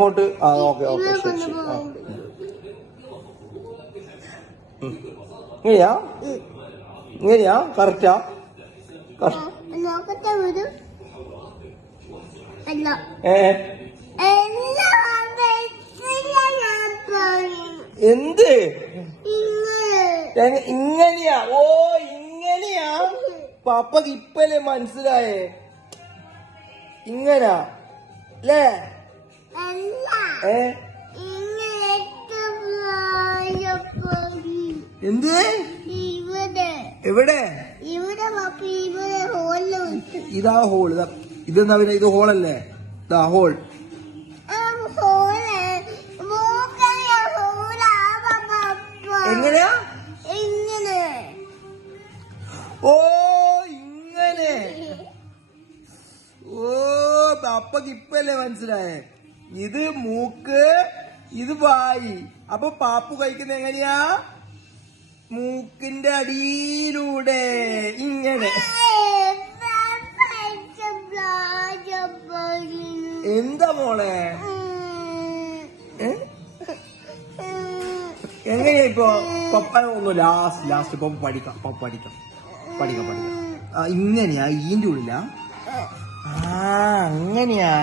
ഇങ്ങോട്ട്. ആ okay okay ശരി ശരി. ആ ഇങ്ങനെയാ ഇങ്ങനെയാ കറക്റ്റാ? എന്ത് ഇങ്ങനെയാ? ഓ ഇങ്ങനെയാ? പപ്പക്ക് ഇപ്പല്ലേ മനസ്സിലായേ? ഇങ്ങനാ അല്ലേ? എന്ത് എവിടെ? ഇതാ ഹോൾ. ഇതെന്താ പിന്നെ? ഇത് ഹോളല്ലേ? ഇതാ ഹോൾ. എങ്ങനെയാ? ഓ ഇങ്ങനെ. ഓ അപ്പക്ക് ഇപ്പല്ലേ മനസ്സിലായേ? ഇത് മൂക്ക്, ഇത് വായി. അപ്പൊ പാപ്പു കഴിക്കുന്ന എങ്ങനെയാ? മൂക്കിന്റെ അടിയിലൂടെ ഇങ്ങനെ. എന്താ മോളെ? എങ്ങനെയാ ഇപ്പൊ? പപ്പ ഒന്ന് ലാസ്റ്റ് പപ്പ പഠിക്കാം. ഇങ്ങനെയാ? ഇതിന്റെ ഉള്ളിലാ? ആ അങ്ങനെയാ?